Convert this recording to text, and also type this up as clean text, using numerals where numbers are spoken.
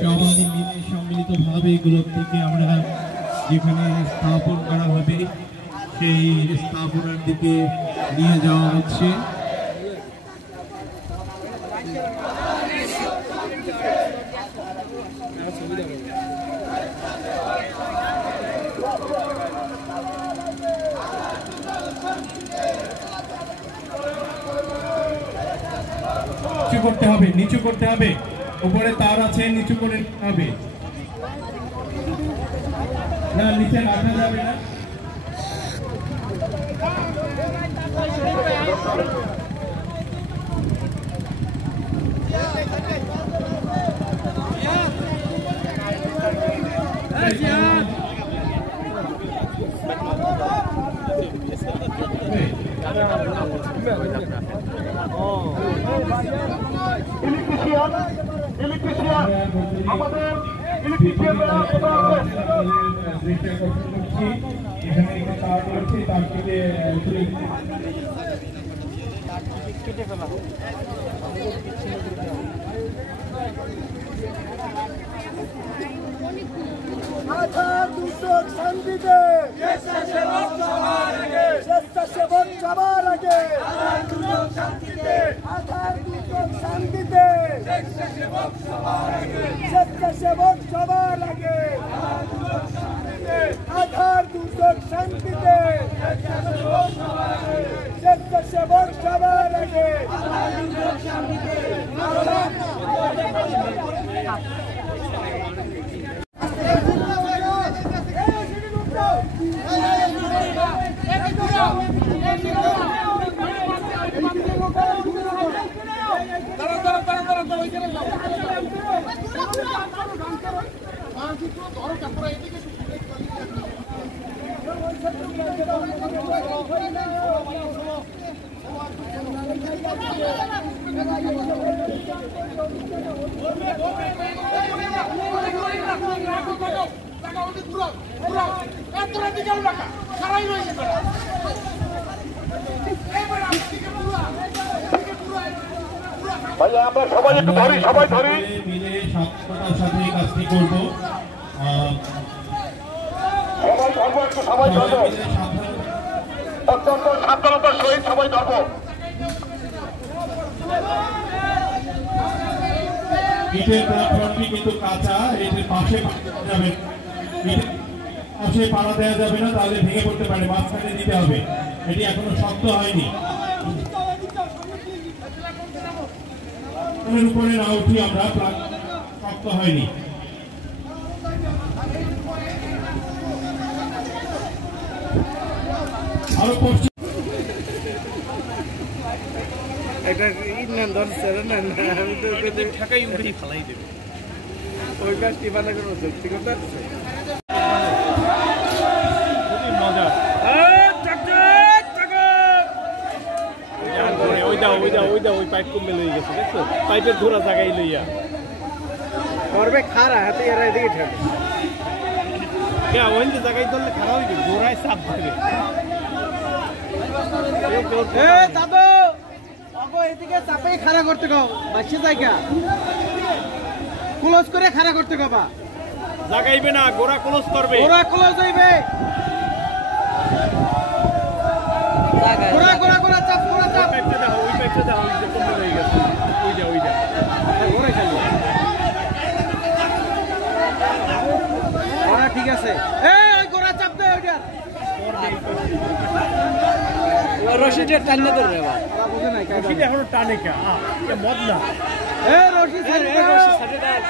সবাই মিলে সম্মিলিতভাবে এগুলো থেকে আমরা যেখানে স্থাপন করা হবে সেই স্থাপনার দিকে নিয়ে যাওয়া হচ্ছে। করতে হবে, নিচু করতে হবে, উপরে তার আছে, নিচু করে হবে, না নিচে রাখা যাবে না। আমাদের এখানে তার রয়েছে, তার থেকে কেটে ফেলা শান্তিতে স্বেচ্ছাসেবক সবার আগে স্বেচ্ছাসেবক সবার আগে শান্তিতে শান্তিতে স্বেচ্ছাসেবক সবার আগে স্বেচ্ছাসেবক সবার আগে আধার দুর্যোগ শান্তিতে স্বেচ্ছাসেবক সবার আগে আমরা সবাই একটু ধরি, সবাই ধরি মিলে সাবধানতার সাথে কাজটি করবো। সবাই ধরবো, একটু সবাই ধরবো, অত্যন্ত সাবধানতার সহিত সবাই ধরবো। ইটের প্ল্যাটফর্মটি কিন্তু কাঁচা, এটির পাশে যাবে, পাশে পাড়া দেওয়া যাবে না, তাহলে ভেঙে পড়তে পারে, মাঝখানে দিতে হবে। এটি এখনো শক্ত হয়নি, উপরে না উঠি আমরা, শক্ত হয়নি। আরো একটা ইন্ডিয়ান ধরছে না, আমি তো ঢাকায় উঠেই ফেলাই দেবে ওই কাজটি বানা করে সত্যি করতে মজা। ওই পাইপ কমে লই গেছে, দেখছো পাইপের ধরা জায়গায় লইয়া করবে খারা হাতে এরা এদিকে ঠেলে ওই জায়গায় ধরলে খারাপ হয়ে গেছে, ঘোড়ায় চাপ ধরে। দাদু এদিকে চাপে খাড়া করতে কও, বাসি জায়গা ক্লোজ করে খাড়া করতে কবা, জাগাইবে না, গোড়া ক্লোজ করবে, গোড়া ক্লোজ হইবে, গোড়া গোড়া গোড়া চাপ, গোড়া চাপ, পেটে দাও, ওই পেটে দাও, ওই যে কমে হয়ে গেছে, ওই যা গোড়া খালি গোড়া ঠিক আছে। এই ওই গোড়া চাপ দে, ওইটা রশিটা টানলে ধরে বাবা, বুঝে নাই রশিটা এখনো টানে কা মদ না, এ রশি